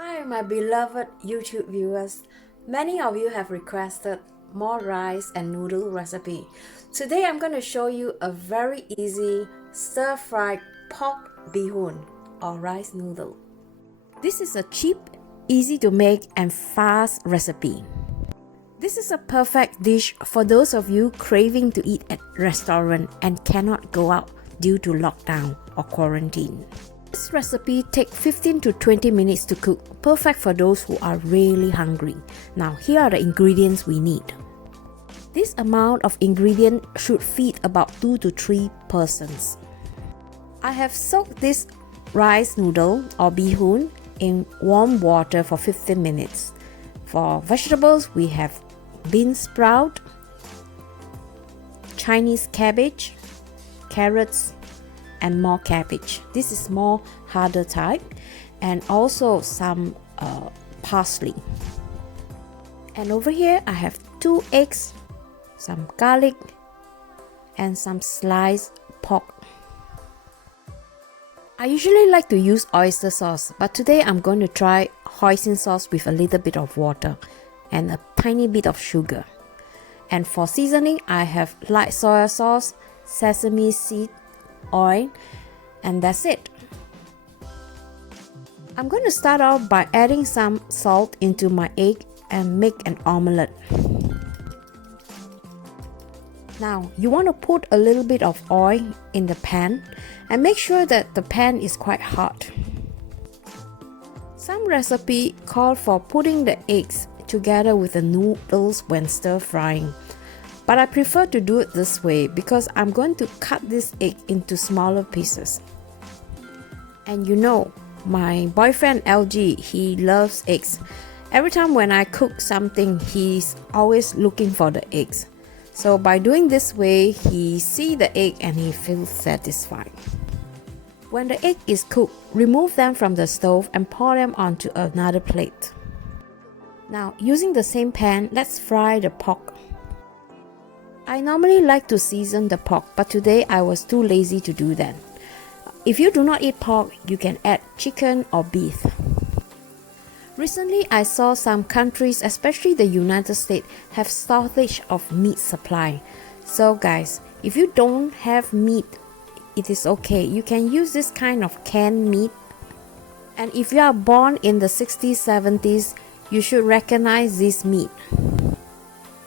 Hi my beloved YouTube viewers. Many of you have requested more rice and noodle recipe. Today I'm going to show you a very easy stir-fried pork beehoon or rice noodle. This is a cheap, easy to make and fast recipe. This is a perfect dish for those of you craving to eat at restaurant and cannot go out due to lockdown or quarantine. This recipe takes 15 to 20 minutes to cook, perfect for those who are really hungry. Now here are the ingredients we need. This amount of ingredient should feed about 2 to 3 persons. I have soaked this rice noodle or beehoon in warm water for 15 minutes. For vegetables we have bean sprout, Chinese cabbage, carrots, and more cabbage. This is more harder type, and also some parsley. And over here I have 2 eggs, some garlic, and some sliced pork. I usually like to use oyster sauce, but today I'm going to try hoisin sauce with a little bit of water and a tiny bit of sugar. And for seasoning I have light soy sauce, sesame seed oil, and that's it. I'm going to start off by adding some salt into my egg and make an omelette. Now you want to put a little bit of oil in the pan and make sure that the pan is quite hot. Some recipe call for putting the eggs together with the noodles when stir frying. But I prefer to do it this way because I'm going to cut this egg into smaller pieces. And you know, my boyfriend LG, he loves eggs. Every time when I cook something, he's always looking for the eggs. So by doing this way, he sees the egg and he feels satisfied. When the egg is cooked, remove them from the stove and pour them onto another plate. Now, using the same pan, let's fry the pork. I normally like to season the pork, but today I was too lazy to do that. If you do not eat pork, you can add chicken or beef. Recently, I saw some countries, especially the United States, have shortage of meat supply. So guys, if you don't have meat, it is okay. You can use this kind of canned meat. And if you are born in the 60s, 70s, you should recognize this meat.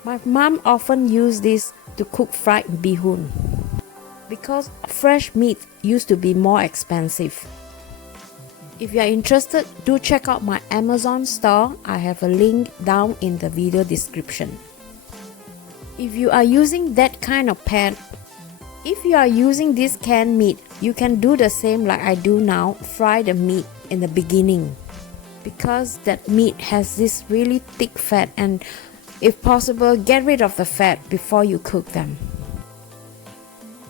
My mom often used this to cook fried beehoon because fresh meat used to be more expensive. If you are interested, do check out my Amazon store. I have a link down in the video description. If you are using that kind of pan, if you are using this canned meat, you can do the same like I do now, fry the meat in the beginning. Because that meat has this really thick fat, and if possible, get rid of the fat before you cook them.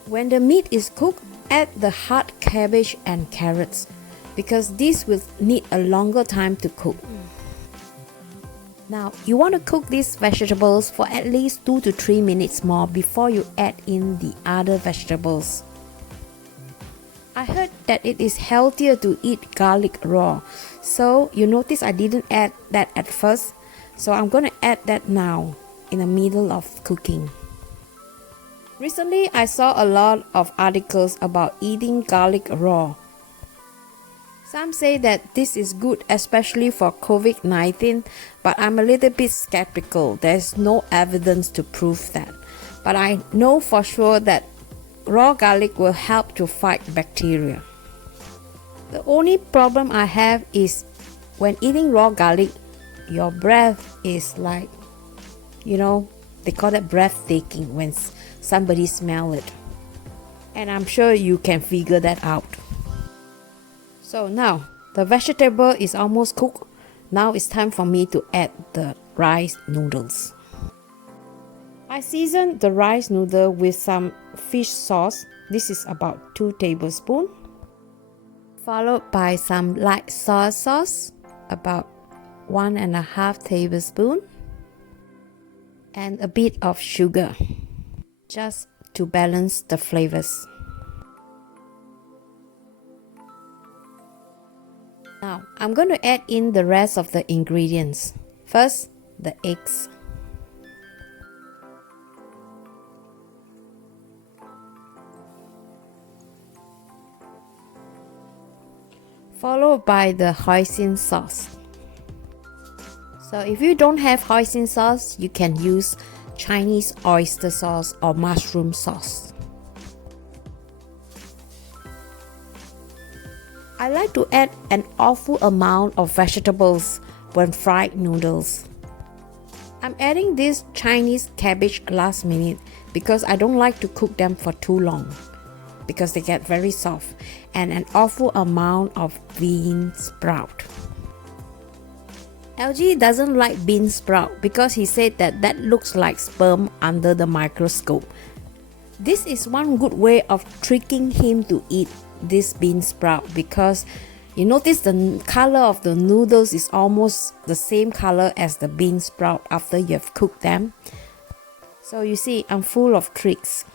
When the meat is cooked, add the hard cabbage and carrots because these will need a longer time to cook. Now, you want to cook these vegetables for at least 2 to 3 minutes more before you add in the other vegetables. I heard that it is healthier to eat garlic raw, so you notice I didn't add that at first. So I'm going to add that now in the middle of cooking. Recently, I saw a lot of articles about eating garlic raw. Some say that this is good, especially for COVID-19, but I'm a little bit skeptical. There's no evidence to prove that. But I know for sure that raw garlic will help to fight bacteria. The only problem I have is when eating raw garlic, your breath is like, you know, they call it breathtaking when somebody smells it. And I'm sure you can figure that out. So now, the vegetable is almost cooked. Now it's time for me to add the rice noodles. I seasoned the rice noodle with some fish sauce. This is about 2 tablespoons. Followed by some light soy sauce, about 1.5 tablespoons, and a bit of sugar, just to balance the flavors. Now, I'm going to add in the rest of the ingredients. First, the eggs. Followed by the hoisin sauce. So if you don't have hoisin sauce, you can use Chinese oyster sauce or mushroom sauce. I like to add an awful amount of vegetables when fried noodles. I'm adding this Chinese cabbage last minute because I don't like to cook them for too long because they get very soft, and an awful amount of bean sprout. LG doesn't like bean sprout because he said that looks like sperm under the microscope. This is one good way of tricking him to eat this bean sprout because you notice the color of the noodles is almost the same color as the bean sprout after you have cooked them. So you see, I'm full of tricks.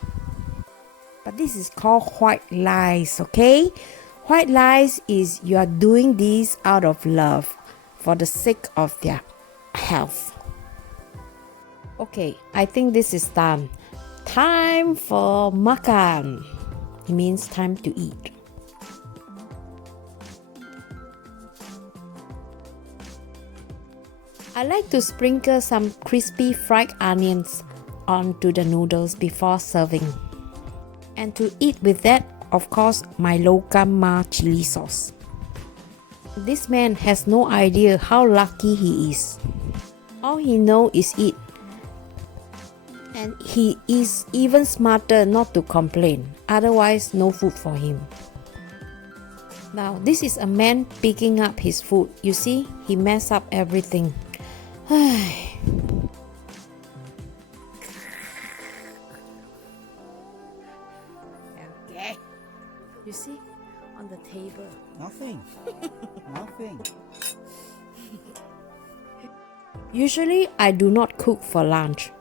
But this is called white lies, okay? White lies is you are doing this out of love for the sake of their health. Okay, I think this is done. Time for makan. It means time to eat. I like to sprinkle some crispy fried onions onto the noodles before serving. And to eat with that, of course, my Lokama chili sauce. This man has no idea how lucky he is. All he knows is eat. And he is even smarter not to complain, otherwise no food for him. Now this is a man picking up his food. You see, he messed up everything. Okay. You see, on the table. Nothing. Nothing. Usually, I do not cook for lunch.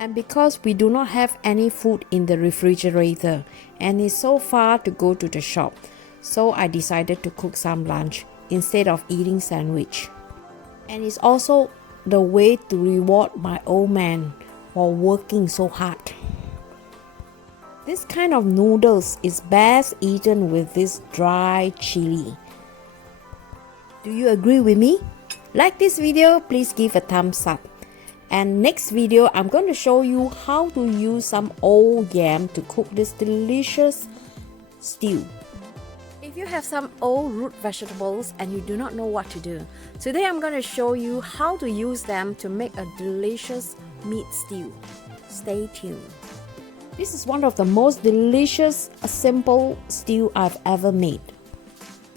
And because we do not have any food in the refrigerator and it's so far to go to the shop, so I decided to cook some lunch instead of eating sandwich. And it's also the way to reward my old man for working so hard. This kind of noodles is best eaten with this dry chili. Do you agree with me? Like this video, please give a thumbs up. And next video, I'm going to show you how to use some old yam to cook this delicious stew. If you have some old root vegetables and you do not know what to do, today I'm going to show you how to use them to make a delicious meat stew. Stay tuned. This is one of the most delicious, simple stew I've ever made.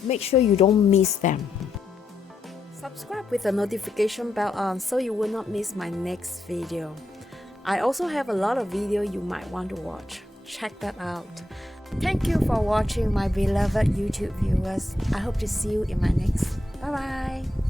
Make sure you don't miss them. Subscribe with the notification bell on so you will not miss my next video. I also have a lot of videos you might want to watch. Check that out. Thank you for watching, my beloved YouTube viewers. I hope to see you in my next. Bye bye.